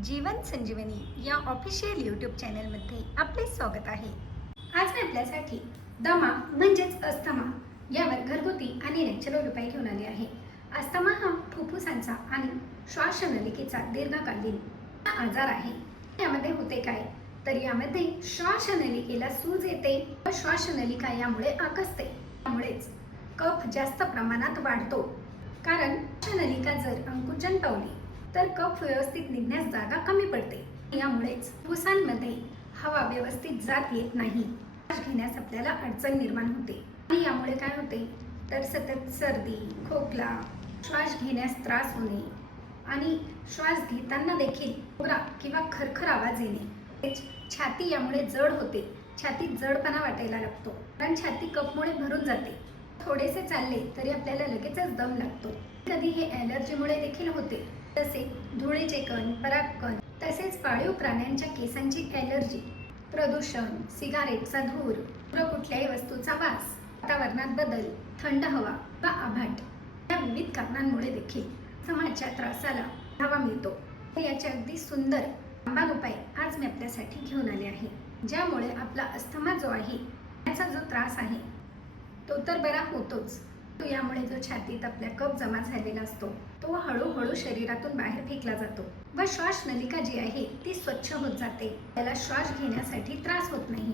जीवन संजीवनी या official YouTube चॅनलमध्ये आपले स्वागत आहे। आज मी आपल्यासाठी दमा म्हणजेच अस्थमा यावर घरगुती आणि नॅचरल उपाय घेऊन आले आहे। अस्थमा हा फुफ्फुसांचा आणि श्वासनलिकेचा दीर्घकालीन आजार आहे। यामध्ये होते काय तर यामध्ये श्वासनलिकेला सूज येते व श्वासनलिका यामुळे आकसते। त्यामुळेच कफ जास्त प्रमाणात वाढतो, कारण श्वासनलिका जर अंकुचन पावली तर कफ व्यवस्थित निघण्यास जागा कमी पडते। यामुळेच फुफ्फुसांमध्ये हवा व्यवस्थित जात येत नाही, श्वास घेण्यास आपल्याला अडचण निर्माण होते। आणि यामुळे काय होते तर सतत सर्दी, खोकला, श्वास घेण्यास त्रास होणे आणि श्वास घेताना देखील खोकला किंवा खरखर आवाज येणे। छाती यामुळे जड होते, छातीत जडपणा वाटायला लागतो, कारण छाती कफमुळे भरून जाते। थोडेसे चालले तरी आपल्याला लगेचच दम लागतो। कधी हे ॲलर्जीमुळे देखील होते, तसे धुळीचे कण, परागकण, तसेच पाळीव प्राण्यांच्या केसांची ॲलर्जी, प्रदूषण, सिगारेटचा धूर, कुठल्याही वस्तूचा वास, वातावरणात बदल, थंड हवा व आभाट या विविध कारणांमुळे देखील अस्थमाच्या त्रासाला धावा मिळतो। याचे अगदी सुंदर रामबाण उपाय आज मी आपल्यासाठी घेऊन आले आहे, ज्यामुळे आपला अस्थमा जो आहे त्याचा जो त्रास आहे तो तर बरा होतोच, यामुळे जो छातीत आपल्या कफ जमा झालेला असतो तो हळूहळू शरीरातून बाहेर फेकला जातो व श्वासनलिका जी आहे ती स्वच्छ होत जाते। त्याला श्वास घेण्यासाठी त्रास होत नाही।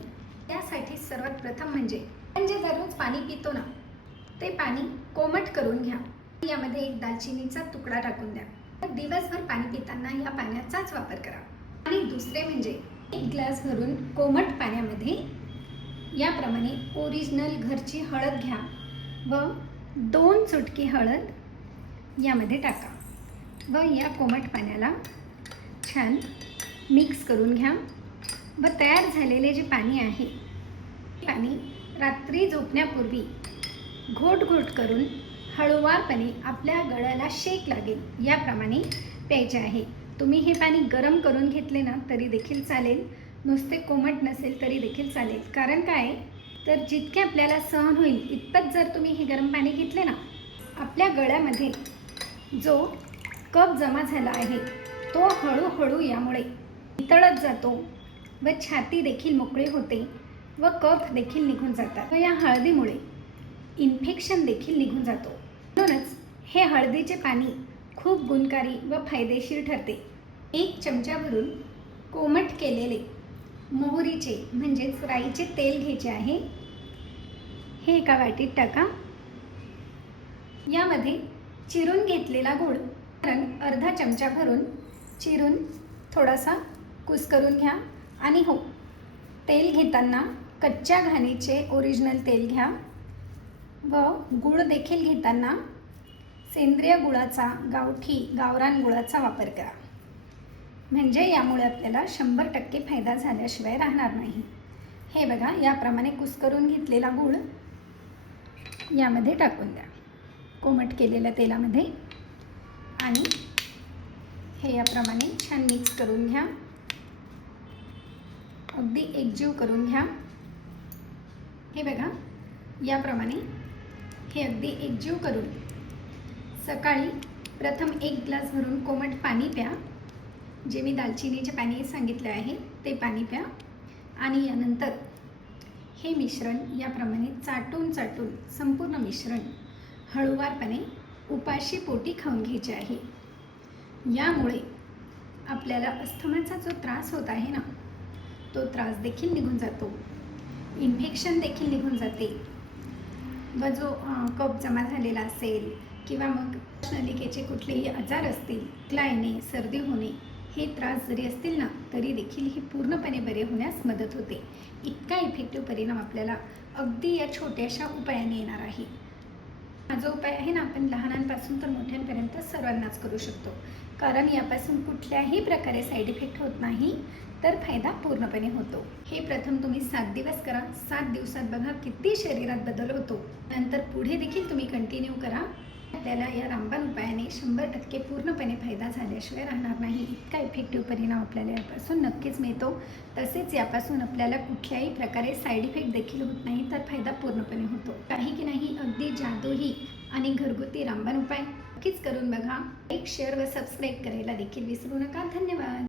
त्यासाठी सर्वात प्रथम म्हणजे दररोज पाणी पितो ना, ते पाणी कोमट करून घ्या। यामध्ये एक दालचिनीचा तुकडा टाकून द्या। दिवसभर पाणी पिताना या पाण्याचाच वापर करा। आणि दुसरे म्हणजे एक ग्लास भरून कोमट पाण्यामध्ये याप्रमाणे ओरिजिनल घरची हळद घ्या व 2 चुटकी हळद यामध्ये टाका व या कोमट पाण्याला छान मिक्स करून घ्या व तयार झालेले जे पाणी आहे पाणी रात्री झोपण्यापूर्वी घोट घोट करून हळूवारपणे आपल्या गळ्याला शेक लागेल याप्रमाणे प्यायचे आहे। तुम्ही हे पाणी गरम करून घेतले ना तरी देखील चालेल, नुसते कोमट नसेल तरी देखील चालेल। कारण काय तर जितके आपल्याला सहन होईल इतपत जर तुम्ही हे गरम पाणी घेतले ना, आपल्या गळ्यामध्ये जो कफ जमा झाला आहे तो हळूहळू यामुळे वितळत जातो व छाती देखील मोकळी होते व कफ देखील निघून जातात व या हळदीमुळे इन्फेक्शन देखील निघून जातो। म्हणूनच हे हळदीचे पाणी खूप गुणकारी व फायदेशीर ठरते। 1 चमचा भरून कोमट केलेले मोहरीचे म्हणजेच राईचे तेल घ्यायचे आहे, हे एका वाटीत टाका। यामध्ये चिरून घेतलेला गूळ अर्धा चमचा भरून चिरून थोडासा कुस्करून घ्या। आणि हो, तेल घेताना कच्च्या घाणीचे ओरिजिनल तेल घ्या व गूळ देखील घेताना सेंद्रिय गुळाचा, गावरान गुळाचा वापर करा, म्हणजे यामुळे आपल्याला 100% फायदा झाल्याशिवाय राहणार नाही। हे बघा, याप्रमाणे कुस्करून घेतलेला गूळ यामध्ये टाकून द्या कोमट केलेल्या तेलामध्ये आणि हे याप्रमाणे छान मिक्स करून घ्या, अगदी एकजीव करून घ्या। हे बघा, याप्रमाणे हे अगदी एकजीव करून सकाळी प्रथम 1 ग्लास भरून कोमट पाणी प्या, जे मी दालचिनीचे पाणी सांगितले आहे ते पाणी प्या। आणि यानंतर हे मिश्रण याप्रमाणे चाटून संपूर्ण मिश्रण हळूवारपणे उपाशी पोटी खाऊन घ्यायचे आहे। यामुळे आपल्याला अस्थमाचा जो त्रास होत आहे ना तो त्रास देखील निघून जातो, इन्फेक्शन देखील निघून जाते व जो कफ जमा झालेला असेल किंवा मग श्वासनलिकेचे कुठलेही आजार असतील, खोकला येणे, सर्दी होणे, हे त्रास जरी असतील ना तरी देखील हे पूर्णपणे बरे होण्यास मदत होते। इतका इफेक्टिव्ह परिणाम आपल्याला अगदी या छोट्याशा उपायाने येणार आहे। हा जो उपाय आहे ना, आपण लहानांपासून तर मोठ्यांपर्यंत सर्वांनाच करू शकतो, कारण यापासून कुठल्याही प्रकारे साईड इफेक्ट होत नाही, तर फायदा पूर्णपणे होतो। हे प्रथम तुम्ही 7 दिवस करा, 7 दिवसात बघा किती शरीरात बदल होतो। नंतर पुढे देखील तुम्ही कंटिन्यू करा। आपल्याला या रामबाण उपायाने 100% पूर्णपणे फायदा झाल्याशिवाय राहणार नाही। इतका इफेक्टिव्ह परिणाम आपल्याला यापासून नक्कीच मिळतो। तसेच यापासून आपल्याला कुठल्याही प्रकारे साईड इफेक्ट देखील होत नाही, तर फायदा पूर्णपणे होतो। काही की नाही अगदी जादूही आणि घरगुती रामबाण उपाय नक्कीच करून बघा। लाईक, शेअर व सबस्क्राईब करायला देखील विसरू नका। धन्यवाद।